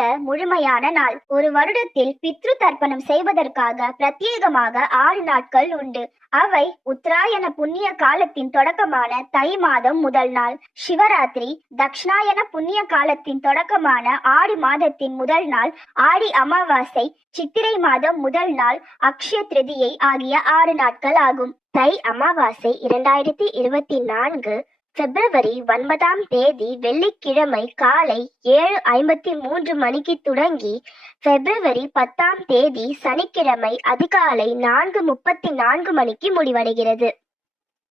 இந்த முழுமையான நாள் ஒரு வருடத்தில் பித்ரு தர்ப்பணம் செய்வதற்காக பிரத்யேகமாக ஆறு நாட்கள் உண்டு. அவை உத்தராயண புண்ணிய காலத்தின் தொடக்கமான தை மாதம் முதல் நாள் சிவராத்திரி தக்ஷணாயன புண்ணிய காலத்தின் தொடக்கமான ஆடி மாதத்தின் முதல் நாள் ஆடி அமாவாசை சித்திரை மாதம் முதல் நாள் அக்ஷய திருதியை ஆகிய ஆறு நாட்கள் ஆகும். தை அமாவாசை இரண்டாயிரத்தி இருபத்தி நான்கு பிப்ரவரி ஒன்பதாம் தேதி வெள்ளிக்கிழமை காலை ஏழு ஐம்பத்தி மூன்று மணிக்கு தொடங்கி பிப்ரவரி பத்தாம் தேதி சனிக்கிழமை அதிகாலை நான்கு முப்பத்தி நான்கு மணிக்கு முடிவடைகிறது.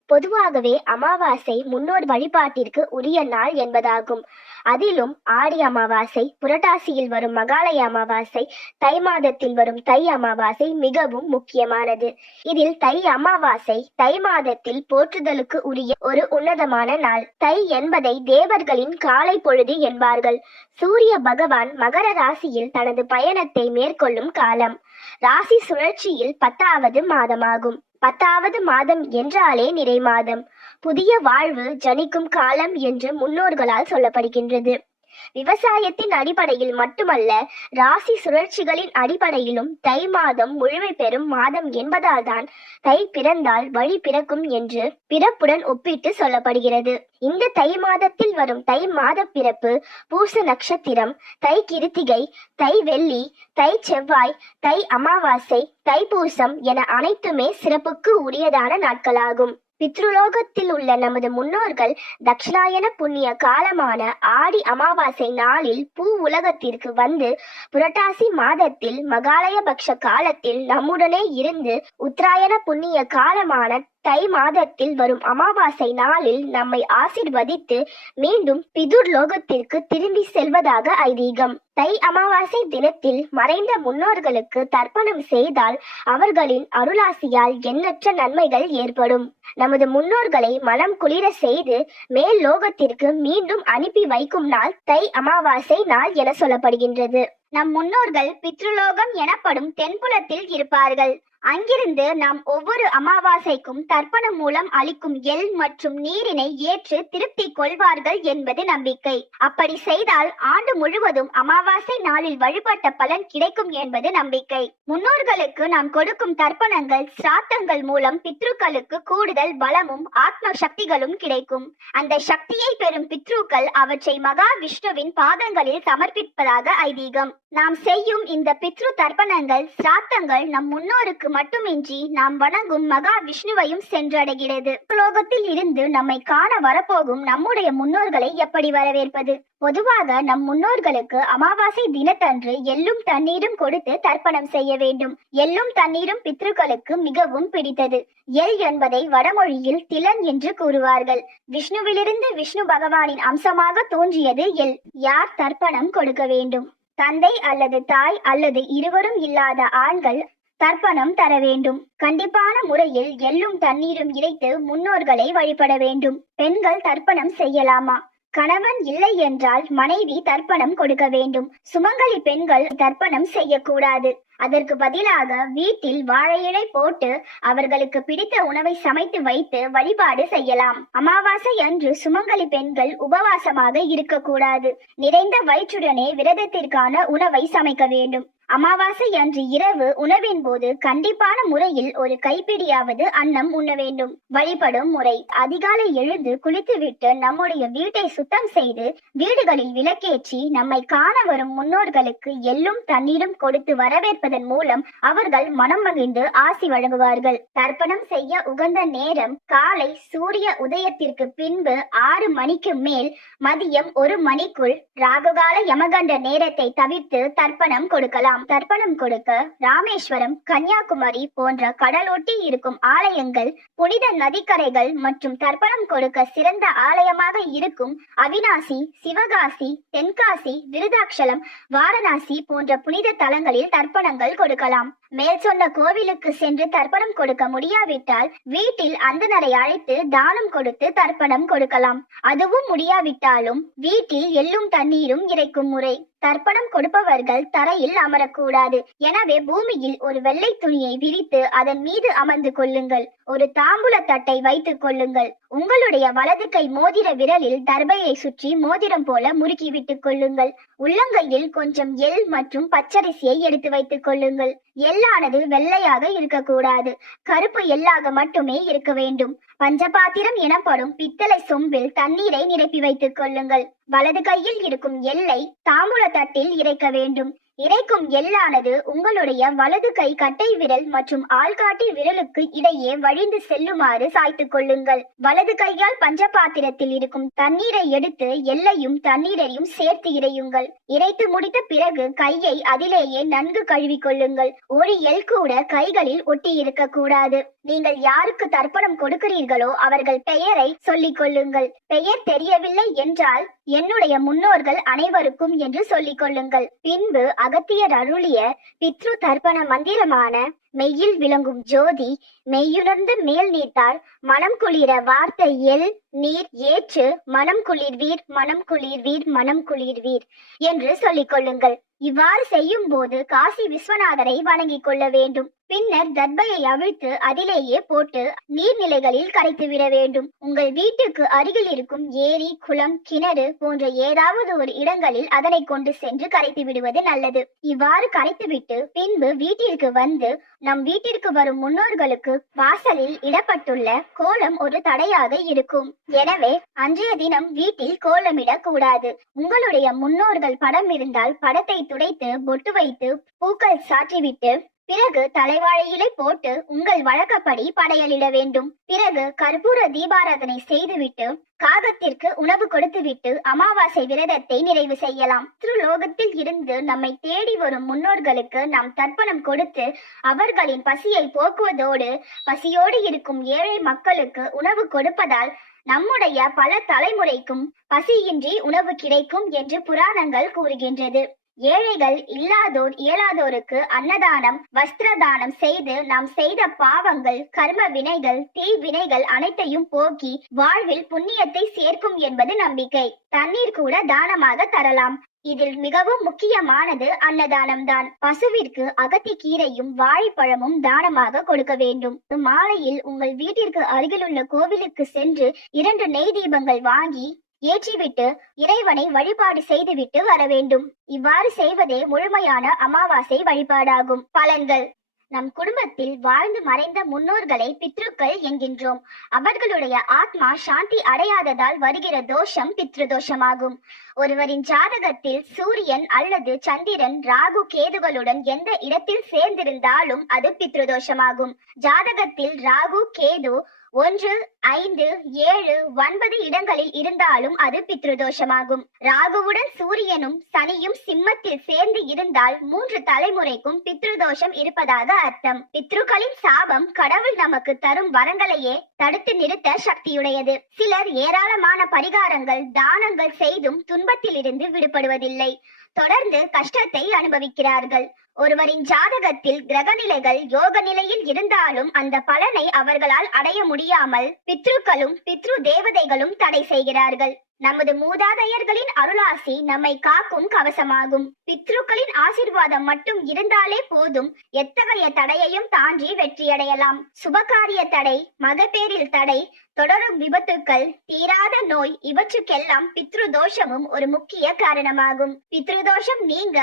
பொதுவாகவே அமாவாசை முன்னோர் வழிபாட்டிற்கு உரிய நாள் என்பதாகும். அதிலும் ஆடி அமாவாசை புரட்டாசியில் வரும் மகாலய அமாவாசை தை மாதத்தில் வரும் தை அமாவாசை மிகவும் முக்கியமானது. இதில் தை அமாவாசை தை மாதத்தில் போற்றுதலுக்கு உரிய ஒரு உன்னதமான நாள். தை என்பதை தேவர்களின் காலை பொழுது என்பார்கள். சூரிய பகவான் மகர ராசியில் தனது பயணத்தை மேற்கொள்ளும் காலம். ராசி சுழற்சியில் பத்தாவது மாதமாகும். பத்தாவது மாதம் என்றாலே நிறை மாதம். புதிய வாழ்வு ஜனிக்கும் காலம் என்று முன்னோர்களால் சொல்லப்படுகின்றது. விவசாயத்தின் அடிப்படையில் மட்டுமல்ல ராசி சுழற்சிகளின் அடிப்படையிலும் தை மாதம் முழுமை பெறும் மாதம் என்பதால் தான் தை பிறந்தால் வழி பிறக்கும் என்று பிறப்புடன் ஒப்பிட்டு சொல்லப்படுகிறது. இந்த தை மாதத்தில் வரும் தை மாத பிறப்பு பூச நட்சத்திரம் தை கிருத்திகை தை வெள்ளி தை செவ்வாய் தை அமாவாசை தைப்பூசம் என அனைத்துமே சிறப்புக்கு உரியதான நாட்களாகும். பித்ருலோகத்தில் உள்ள நமது முன்னோர்கள் தட்சிணாயன புண்ணிய காலமான ஆடி அமாவாசை நாளில் பூ உலகத்திற்கு வந்து புரட்டாசி மாதத்தில் மகாலயபக்ஷ காலத்தில் நம்முடனே இருந்து உத்தராயண புண்ணிய காலமான தை மாதத்தில் வரும் அமாவாசை நாளில் நம்மை ஆசிர்வதித்து மீண்டும் பிதுர் லோகத்திற்கு திரும்பி செல்வதாக ஐதீகம். தை அமாவாசை தினத்தில் மறைந்த முன்னோர்களுக்கு தர்ப்பணம் செய்தால் அவர்களின் அருளாசியால் எண்ணற்ற நன்மைகள் ஏற்படும். நமது முன்னோர்களை மனம் குளிர செய்து மேல் லோகத்திற்கு மீண்டும் அனுப்பி வைக்கும் நாள் தை அமாவாசை நாள் என சொல்லப்படுகின்றது. நம் முன்னோர்கள் பித்ருலோகம் எனப்படும் தென்புலத்தில் இருப்பார்கள். அங்கிருந்து நாம் ஒவ்வொரு அமாவாசைக்கும் தர்ப்பணம் மூலம் அளிக்கும் எல் மற்றும் நீரினை ஏற்று திருப்தி கொள்வார்கள் என்பது நம்பிக்கை. அப்படி செய்தால் ஆண்டு முழுவதும் அமாவாசை நாளில் வழிபட்ட பலன் கிடைக்கும் என்பது நம்பிக்கை. முன்னோர்களுக்கு நாம் கொடுக்கும் தர்ப்பணங்கள் சிராத்தங்கள் மூலம் பித்ருக்களுக்கு கூடுதல் பலமும் ஆத்ம சக்திகளும் கிடைக்கும். அந்த சக்தியை பெறும் பித்ருக்கள் அவற்றை மகா விஷ்ணுவின் பாதங்களில் சமர்ப்பிப்பதாக ஐதீகம். நாம் செய்யும் இந்த பித்ரு தர்ப்பணங்கள் சிராத்தங்கள் நம் முன்னோருக்கு அவருக்கு மட்டுமின்றி நாம் வணங்கும் மகா விஷ்ணுவையும் சென்றடைகிறது. லோகத்தில் இருந்து நம்மை காண வரப்போகும் நம்முடைய முன்னோர்களை எப்படி வரவேற்பது? பொதுவாக நம் முன்னோர்களுக்கு அமாவாசை தினத்தன்று எள்ளும் தண்ணீரும் கொடுத்து தர்ப்பணம் செய்ய வேண்டும். எள்ளும் தண்ணீரும் பித்ருக்களுக்கு மிகவும் பிடித்தது. எல் என்பதை வடமொழியில் திலன் என்று கூறுவார்கள். விஷ்ணுவிலிருந்து விஷ்ணு பகவானின் அம்சமாக தோன்றியது எல் யார் தர்ப்பணம் கொடுக்க வேண்டும்? தந்தை அல்லது தாய் அல்லது இருவரும் இல்லாத ஆண்கள் தர்ப்பணம் தர வேண்டும். கண்டிப்பான முறையில் எள்ளும் தண்ணீரும் இறைத்து முன்னோர்களை வழிபட வேண்டும். பெண்கள் தர்ப்பணம் செய்யலாமா? கணவன் இல்லை என்றால் மனைவி தர்ப்பணம் கொடுக்க வேண்டும். சுமங்கலி பெண்கள் தர்ப்பணம் செய்யக்கூடாது. அதற்கு பதிலாக வீட்டில் வாழையிலை போட்டு அவர்களுக்கு பிடித்த உணவை சமைத்து வைத்து வழிபாடு செய்யலாம். அமாவாசை அன்று சுமங்கலி பெண்கள் உபவாசமாக இருக்கக்கூடாது. நிறைந்த வயிற்றுடனே விரதத்திற்கான உணவை சமைக்க வேண்டும். அமாவாசை அன்று இரவு உணவின் போது கண்டிப்பான முறையில் ஒரு கைப்பிடியாவது அன்னம் உண்ண வேண்டும். வழிபடும் முறை. அதிகாலை எழுந்து குளித்துவிட்டு நம்முடைய வீட்டை சுத்தம் செய்து வீடுகளில் விளக்கேற்றி நம்மை காண வரும் முன்னோர்களுக்கு எள்ளும் தண்ணீரும் கொடுத்து வரவேற்பதன் மூலம் அவர்கள் மனம் மகிழ்ந்து ஆசி வழங்குவார்கள். தர்ப்பணம் செய்ய உகந்த நேரம் காலை சூரிய உதயத்திற்கு பின்பு ஆறு மணிக்கு மேல் மதியம் ஒரு மணிக்குள் ராகுகால யமகண்ட நேரத்தை தவிர்த்து தர்ப்பணம் கொடுக்கலாம். தர்ப்பணம் கொடுக்க ராமேஸ்வரம் கன்னியாகுமரி போன்ற கடலொட்டி இருக்கும் ஆலயங்கள் புனித நதிக்கரைகள் மற்றும் தர்ப்பணம் கொடுக்க சிறந்த ஆலயமாக இருக்கும் அவினாசி சிவகாசி தென்காசி விருதாட்சலம் வாரணாசி போன்ற புனித தலங்களில் தர்ப்பணங்கள் கொடுக்கலாம். மேல் சொன்ன கோவிலுக்கு சென்று தர்ப்பணம் கொடுக்க முடியாவிட்டால் வீட்டில் அந்தனரை அழைத்து தானம் கொடுத்து தர்ப்பணம் கொடுக்கலாம். அதுவும் முடியாவிட்டாலும் வீட்டில் எள்ளும் தண்ணீரும் இறைக்கும் முறை. தர்ப்பணம் கொடுப்பவர்கள் தரையில் அமரக்கூடாது. எனவே பூமியில் ஒரு வெள்ளை துணியை விரித்து அதன் மீது அமர்ந்து கொள்ளுங்கள். ஒரு தாம்பூல தட்டை வைத்துக் கொள்ளுங்கள். உங்களுடைய வலது கை மோதிர விரலில் தர்பையை சுற்றி மோதிரம் போல முறுக்கி விட்டுக் கொள்ளுங்கள். உள்ளங்கையில் கொஞ்சம் எள் மற்றும் பச்சரிசியை எடுத்து வைத்துக் கொள்ளுங்கள். எள் எள்ளானது வெள்ளையாக இருக்கக்கூடாது. கருப்பு எள்ளாக மட்டுமே இருக்க வேண்டும். பஞ்சபாத்திரம் எனப்படும் பித்தளை சொம்பில் தண்ணீரை நிரப்பி வைத்துக் கொள்ளுங்கள். வலது கையில் இருக்கும் எல்லை தாம்பூல தட்டில் இறைக்க வேண்டும். இறைக்கும் எள்ளானது உங்களுடைய வலது கை கட்டை விரல் மற்றும் ஆள்காட்டி விரலுக்கு இடையே வழிந்து செல்லுமாறு சாய்த்துக் கொள்ளுங்கள். வலது கையால் பஞ்சபாத்திரத்தில் இருக்கும் தண்ணீரை எடுத்து எல்லையும் தண்ணீரையும் சேர்த்து இறையுங்கள். இறைத்து முடித்த பிறகு கையை அதிலேயே நன்கு கழுவிக் கொள்ளுங்கள். ஒரு எல் கூட கைகளில் ஒட்டி இருக்க கூடாது. நீங்கள் யாருக்கு தர்ப்பணம் கொடுக்கிறீர்களோ அவர்கள் பெயரை சொல்லிக் கொள்ளுங்கள். பெயர் தெரியவில்லை என்றால் என்னுடைய முன்னோர்கள் அனைவருக்கும் என்று சொல்லிக் கொள்ளுங்கள். பின்பு அகத்தியர் அருளிய பித்ரு தர்ப்பண மந்திரமான மெய்யில் விளங்கும் ஜோதி மெய்யுணர்ந்து மேல் நீத்தால் மனம் குளிர வார்த்தை எல் நீர் ஏற்று மனம் குளிர்வீர் மனம் குளிர்வீர் மனம் குளிர்வீர் என்று சொல்லிக் கொள்ளுங்கள். இவ்வாறு செய்யும் போது காசி விஸ்வநாதரை வணங்கிக் கொள்ள வேண்டும். பின்னர் தர்பையை அவிழ்த்து அதிலேயே போட்டு நீர்நிலைகளில் கரைத்து விட வேண்டும். உங்கள் வீட்டுக்கு அருகில் இருக்கும் ஏரி குளம் கிணறு போன்ற ஏதாவது ஒரு இடங்களில் அதனை கொண்டு சென்று கரைத்து விடுவது நல்லது. இவ்வாறு கரைத்துவிட்டு பின்பு வீட்டிற்கு வந்து நம் வீட்டிற்கு வரும் முன்னோர்களுக்கு வாசலில் இடப்பட்டுள்ள கோலம் ஒரு தடையாக இருக்கும். எனவே அன்றைய தினம் வீட்டில் கோலமிடக் கூடாது. உங்களுடைய முன்னோர்கள் படம் இருந்தால் படத்தை துடைத்து பொட்டு வைத்து பூக்கள் சாற்றிவிட்டு பிறகு தலைவாழையிலை போட்டு உங்கள் வழக்கப்படி படையலிட வேண்டும். பிறகு கற்பூர தீபாராதனை செய்துவிட்டு காகத்திற்கு உணவு கொடுத்துவிட்டு அமாவாசை விரதத்தை நிறைவு செய்யலாம். திருலோகத்தில் இருந்து நம்மை தேடி வரும் முன்னோர்களுக்கு நாம் தர்ப்பணம் கொடுத்து அவர்களின் பசியை போக்குவதோடு பசியோடு இருக்கும் ஏழை மக்களுக்கு உணவு கொடுப்பதால் நம்முடைய பல தலைமுறைக்கும் பசியின்றி உணவு கிடைக்கும் என்று புராணங்கள் கூறுகின்றது. ஏழைகள் இல்லாதோர் இயலாதோருக்கு அன்னதானம் வஸ்திரதானம் செய்து நாம் செய்த பாவங்கள் கர்ம வினைகள் தீ வினைகள் அனைத்தையும் போக்கி வாழ்வில் புண்ணியத்தை சேர்க்கும் என்பது நம்பிக்கை. தண்ணீர் கூட தானமாக தரலாம். இதில் மிகவும் முக்கியமானது அன்னதானம் தான் பசுவிற்கு அகத்தி கீரையும் வாழைப்பழமும் தானமாக கொடுக்க வேண்டும். மாலையில் உங்கள் வீட்டிற்கு அருகிலுள்ள கோவிலுக்கு சென்று இரண்டு நெய் தீபங்கள் வாங்கி ஏற்றிவிட்டு இறைவனை வழிபாடு செய்துவிட்டு வர வேண்டும் இவ்வாறு செய்வதே முழுமையான அமாவாசை வழிபாடாகும். பலன்கள். நம் குடும்பத்தில் வாழ்ந்து மறைந்த முன்னோர்களை பித்ருக்கள் என்கின்றோம். அவர்களுடைய ஆத்மா சாந்தி அடையாததால் வருகிற தோஷம் பித்ரு தோஷமாகும் ஒருவரின் ஜாதகத்தில் சூரியன் அல்லது சந்திரன் ராகு கேதுகளுடன் எந்த இடத்தில் சேர்ந்திருந்தாலும் அது பித்ருதோஷமாகும். ஜாதகத்தில் ராகு கேது ஒன்று ஐந்து ஏழு ஒன்பது இடங்களில் இருந்தாலும் அது பித்ருதோஷமாகும். ராகுவுடன் சூரியனும் சனியும் சிம்மத்தில் சேர்ந்து இருந்தால் மூன்று தலைமுறைக்கும் பித்ருதோஷம் இருப்பதாக அர்த்தம். பித்ருக்களின் சாபம் கடவுள் நமக்கு தரும் வரங்களையே தடுத்து நிறுத்த சக்தியுடையது. சிலர் ஏராளமான பரிகாரங்கள் தானங்கள் செய்தும் துன்பத்தில் இருந்து விடுபடுவதில்லை. தொடர்ந்து கஷ்டத்தை அனுபவிக்கிறார்கள். ஒருவரின் ஜாதகத்தில் கிரக நிலைகள் யோக நிலையில் இருந்தாலும் அந்த பலனை அவர்களால் அடைய முடியாமல் பித்ருக்களும் பித்ரு தேவதைகளும் தடை செய்கிறார்கள். நமது மூதாதையர்களின் அருளாசி நம்மை காக்கும் கவசமாகும். பித்ருக்களின் ஆசிர்வாதம் மட்டும் இருந்தாலே போதும். எத்தகைய தடையையும் தாண்டி வெற்றியடையலாம். சுபகாரிய தடை மகப்பேரில் தடை தொடரும் விபத்துக்கள் தீராத நோய் இவற்றுக்கெல்லாம் பித்ரு தோஷமும் ஒரு முக்கிய காரணமாகும். பித்ரு தோஷம் நீங்க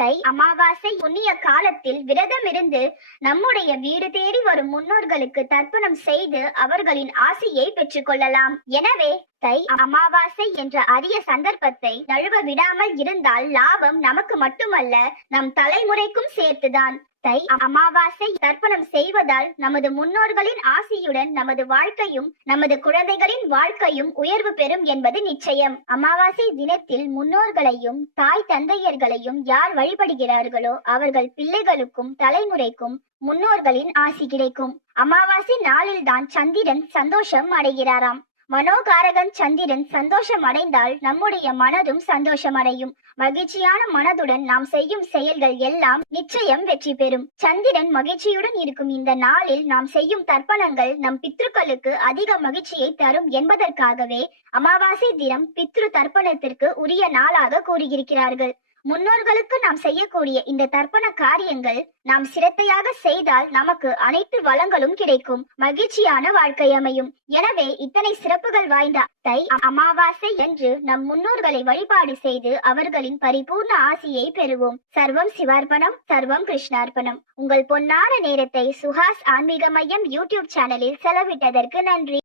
தை அமாவாசை புண்ணிய காலத்தில் விரதம் இருந்து நம்முடைய வீடு தேடி வரும் முன்னோர்களுக்கு தர்ப்பணம் செய்து அவர்களின் ஆசையை பெற்றுக்கொள்ளலாம். எனவே தை அமாவாசை என்ற அரிய சந்தர்ப்பத்தை நழுவ விடாமல் இருந்தால் லாபம் நமக்கு மட்டுமல்ல நம் தலைமுறைக்கும் சேர்த்துதான். தை அமாவாசை தர்ப்பணம் செய்வதால் நமது முன்னோர்களின் ஆசியுடன் நமது வாழ்க்கையும் நமது குழந்தைகளின் வாழ்க்கையும் உயர்வு பெறும் என்பது நிச்சயம். அமாவாசை தினத்தில் முன்னோர்களையும் தாய் தந்தையர்களையும் யார் வழிபடுகிறார்களோ அவர்கள் பிள்ளைகளுக்கும் தலைமுறைக்கும் முன்னோர்களின் ஆசி கிடைக்கும். அமாவாசை நாளில்தான் சந்திரன் சந்தோஷம் அடைகிறாராம். மனோகாரகன் சந்திரன் சந்தோஷம் அடைந்தால் நம்முடைய மனதும் சந்தோஷம் அடையும் மகிழ்ச்சியான மனதுடன் நாம் செய்யும் செயல்கள் எல்லாம் நிச்சயம் வெற்றி பெறும். சந்திரன் மகிழ்ச்சியுடன் இருக்கும் இந்த நாளில் நாம் செய்யும் தர்ப்பணங்கள் நம் பித்ருக்களுக்கு அதிக மகிழ்ச்சியை தரும் என்பதற்காகவே அமாவாசை தினம் பித்ரு தர்ப்பணத்திற்கு உரிய நாளாக கூறியிருக்கிறார்கள். முன்னோர்களுக்கு நாம் செய்யக்கூடிய இந்த தர்ப்பண காரியங்கள் நாம் சிரத்தையாக செய்தால் நமக்கு அனைத்து வளங்களும் கிடைக்கும். மகிழ்ச்சியான வாழ்க்கை அமையும். எனவே இத்தனை சிறப்புகள் வாய்ந்த தை அமாவாசை என்று நம் முன்னோர்களை வழிபாடு செய்து அவர்களின் பரிபூர்ண ஆசியை பெறுவோம். சர்வம் சிவார்ப்பணம் சர்வம் கிருஷ்ணார்ப்பணம். உங்கள் பொன்னான நேரத்தை சுஹாஸ் ஆன்மீக மையம் யூடியூப் சேனலில் செலவிட்டதற்கு நன்றி.